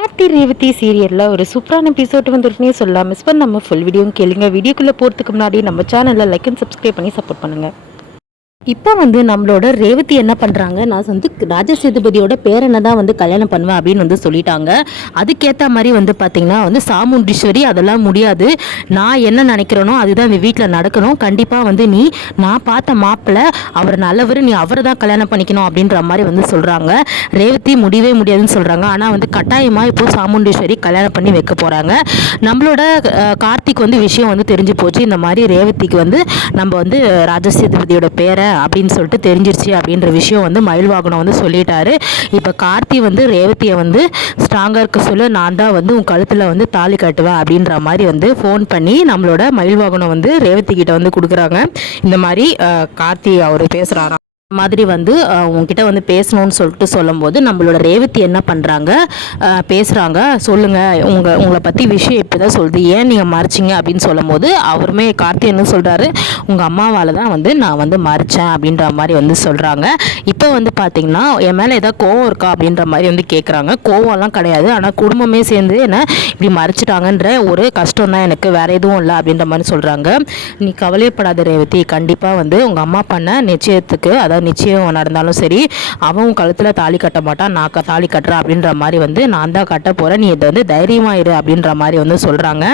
கார்த்தி ரேவதி சீரியல்ல ஒரு சூப்பரான எபிசோட் வந்துருக்குன்னே சொல்லலாம். மிஸ் பண்ணாம ஃபுல் வீடியோவும் கேளுங்க. வீடியோக்குள்ள போறதுக்கு முன்னாடி நம்ம சேனலை லைக் அண்ட் சப்ஸ்கிரைப் பண்ணி சப்போர்ட் பண்ணுங்க. இப்போ நம்மளோட ரேவதி என்ன பண்ணுறாங்க, நான் ராஜசேதுபதியோட பேரனை தான் கல்யாணம் பண்ணுவேன் அப்படின்னு சொல்லிட்டாங்க. அதுக்கேற்ற மாதிரி பார்த்தீங்கன்னா சாமுண்டீஸ்வரி அதெல்லாம் முடியாது, நான் என்ன நினைக்கிறேனோ அதுதான் இந்த வீட்டில் நடக்கணும். கண்டிப்பாக நீ நான் பார்த்த மாப்பிள்ளை அவர் நல்லவர், நீ அவரை தான் கல்யாணம் பண்ணிக்கணும் அப்படின்ற மாதிரி சொல்கிறாங்க. ரேவதி முடியவே முடியாதுன்னு சொல்கிறாங்க. ஆனால் கட்டாயமாக இப்போது சாமுண்டீஸ்வரி கல்யாணம் பண்ணி வைக்க போகிறாங்க. நம்மளோட கார்த்திக் விஷயம் தெரிஞ்சு போச்சு. இந்த மாதிரி ரேவதிக்கு நம்ம ராஜசேதுபதியோட பேரை அப்படின்னு சொல்லிட்டு தெரிஞ்சிருச்சு அப்படின்ற விஷயம் மயில்வாகனம் சொல்லிட்டாரு. இப்போ கார்த்தி ரேவதியை ஸ்ட்ராங்காக இருக்க சொல்ல, நான் தான் உன் கழுத்தில் தாலி கட்டுவேன் அப்படின்ற மாதிரி ஃபோன் பண்ணி நம்மளோட மயில்வாகனம் ரேவதி கிட்ட கொடுக்குறாங்க. இந்த மாதிரி கார்த்தி அவர் பேசுகிறாராம் மாதிரி உங்ககிட்ட பேசணும்னு சொல்லிட்டு சொல்லும்போது நம்மளோட ரேவதி என்ன பண்ணுறாங்க, பேசுகிறாங்க. சொல்லுங்கள், உங்களை பற்றி விஷயம் இப்போ தான் சொல்லுது, ஏன் நீங்கள் மறைச்சிங்க அப்படின்னு சொல்லும்போது அவருமே கார்த்தி என்ன சொல்கிறாரு, உங்கள் அம்மாவால் தான் நான் மறைச்சேன் அப்படின்ற மாதிரி சொல்கிறாங்க. இப்போ பார்த்தீங்கன்னா என் மேலே ஏதாவது கோவம் இருக்கா அப்படின்ற மாதிரி கேட்குறாங்க. கோவம்லாம் கிடையாது, ஆனால் குடும்பமே சேர்ந்து என்ன இப்படி மறைச்சிட்டாங்கன்ற ஒரு கஷ்டம் தான் எனக்கு, வேறு எதுவும் இல்லை அப்படின்ற மாதிரி சொல்கிறாங்க. நீ கவலைப்படாத ரேவதி, கண்டிப்பாக உங்கள் அம்மா பண்ண நிச்சயத்துக்கு, அதாவது நிச்சயம் நடந்தாலும் சரி, அவன் கழுத்தில் தாலி கட்ட மாட்டான், நான் தாலி கட்டுறேன் அப்படின்ற மாதிரி நான் தான் கட்ட போகிறேன், நீ இதை தைரியமாயிரு அப்படின்ற மாதிரி சொல்கிறாங்க.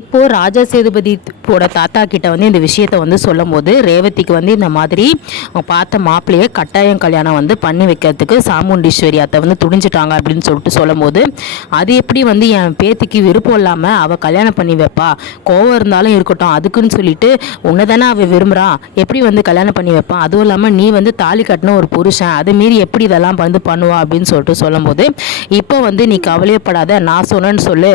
இப்போது ராஜசேதுபதியோட தாத்தா கிட்ட இந்த விஷயத்தை சொல்லும் போது ரேவதிக்கு இந்த மாதிரி பார்த்த மாப்பிள்ளையை கட்டாயம் கல்யாணம் பண்ணி வைக்கிறதுக்கு சாமுண்டீஸ்வரி அத்தை துணிஞ்சிட்டாங்க அப்படின்னு சொல்லிட்டு சொல்லும் போது, அது எப்படி என் பேத்திக்கு விருப்பம் இல்லாமல் அவள் கல்யாணம் பண்ணி வைப்பா, கோவம் இருந்தாலும் இருக்கட்டும், அதுக்குன்னு சொல்லிட்டு உன்னை தானே அவள் விரும்புகிறான், எப்படி கல்யாணம் பண்ணி வைப்பான், அதுவும் இல்லாமல் நீ தாலி கட்டின ஒரு புருஷன், அது மீறி எப்படி இதெல்லாம் பண்ணுவா அப்படின்னு சொல்லிட்டு சொல்லும் போது, இப்போ நீ கவலையப்படாத, நான் சொன்னேன்னு சொல்லு.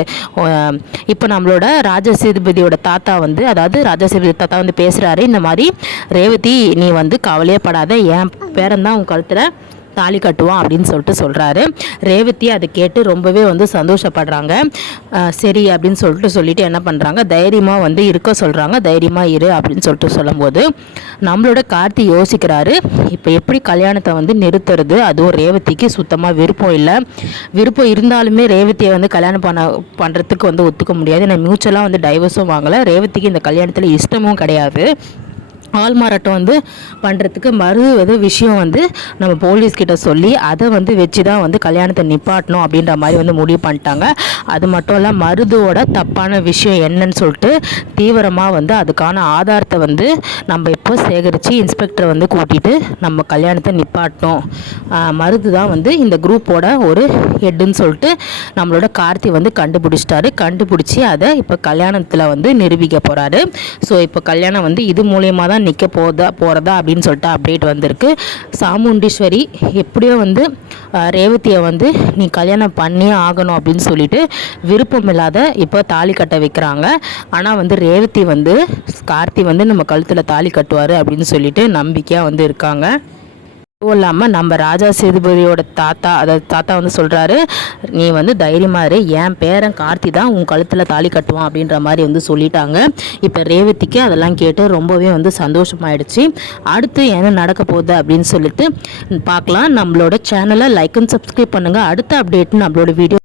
இப்போ நம்மளோட ராஜசேதுபதியோட தாத்தா அதாவது ராஜசேதுபதி தாத்தா பேசுகிறாரு. இந்த மாதிரி ரேவதி, நீ கவலையப்படாத, என் பேரன் தான் உன் கழுத்தில் தாலி கட்டுவான் அப்படின்னு சொல்லிட்டு சொல்கிறாரு. ரேவதி அதை கேட்டு ரொம்பவே சந்தோஷப்படுறாங்க. சரி அப்படின்னு சொல்லிட்டு என்ன பண்ணுறாங்க, தைரியமாக இருக்க சொல்கிறாங்க. தைரியமாக இரு அப்படின்னு சொல்லிட்டு சொல்லும்போது நம்மளோட கார்த்தி யோசிக்கிறாரு, இப்போ எப்படி கல்யாணத்தை நிறுத்துறது, அதுவும் ரேவதிக்கு சுத்தமாக விருப்பம் இல்லை. விருப்பம் இருந்தாலுமே ரேவதியை கல்யாணம் பண்ணுறதுக்கு ஒத்துக்க முடியாது. நான் மியூச்சுவலாக டைவர்ஸும் வாங்கலை, ரேவதிக்கு இந்த கல்யாணத்தில் இஷ்டமும் கிடையாது. ஆள்மாறாட்டம் பண்ணுறதுக்கு விஷயம் நம்ம போலீஸ்கிட்ட சொல்லி அதை வச்சு தான் கல்யாணத்தை நிப்பாட்டணும் அப்படின்ற மாதிரி முடிவு பண்ணிட்டாங்க. அது மட்டும் இல்லை, மருதுவோட தப்பான விஷயம் என்னன்னு சொல்லிட்டு தீவிரமாக அதுக்கான ஆதாரத்தை நம்ம இப்போ சேகரித்து இன்ஸ்பெக்டரை கூட்டிகிட்டு நம்ம கல்யாணத்தை நிப்பாட்டணும். மருது தான் இந்த குரூப்போட ஒரு ஹெட்டுன்னு சொல்லிட்டு நம்மளோட கார்த்தி கண்டுபிடிச்சிட்டாரு. கண்டுபிடிச்சி அதை இப்போ கல்யாணத்தில் நிரூபிக்க போகிறாரு. ஸோ இப்போ கல்யாணம் இது மூலியமாக தான் நிற்க போகிறதா அப்படின்னு சொல்லிட்டு அப்டேட் வந்திருக்கு. சாமுண்டீஸ்வரி எப்படியோ ரேவதியை நீ கல்யாணம் பண்ணியே ஆகணும் அப்படின்னு சொல்லிட்டு விருப்பம் இல்லாத இப்போ தாலி கட்ட வைக்கிறாங்க. ஆனால் ரேவதி கார்த்தி நம்ம கழுத்தில் தாலி கட்டுவார் அப்படின்னு சொல்லிட்டு நம்பிக்கையாக இருக்காங்க. அதுவும் இல்லாமல் நம்ம ராஜசேதுபதியோட தாத்தா, அதாவது தாத்தா சொல்கிறாரு, நீ தைரியமாக இரு, என் பேரன் கார்த்தி தான் உன் கழுத்தில் தாலி கட்டுவான் அப்படின்ற மாதிரி சொல்லிட்டாங்க. இப்போ ரேவதிக்கு அதெல்லாம் கேட்டு ரொம்பவே சந்தோஷமாயிடுச்சு. அடுத்து என்ன நடக்க போகுது அப்படின்னு சொல்லிட்டு பார்க்கலாம். நம்மளோட சேனலை லைக் அண்ட் சப்ஸ்கிரைப் பண்ணுங்கள். அடுத்த அப்டேட் நம்மளோட வீடியோ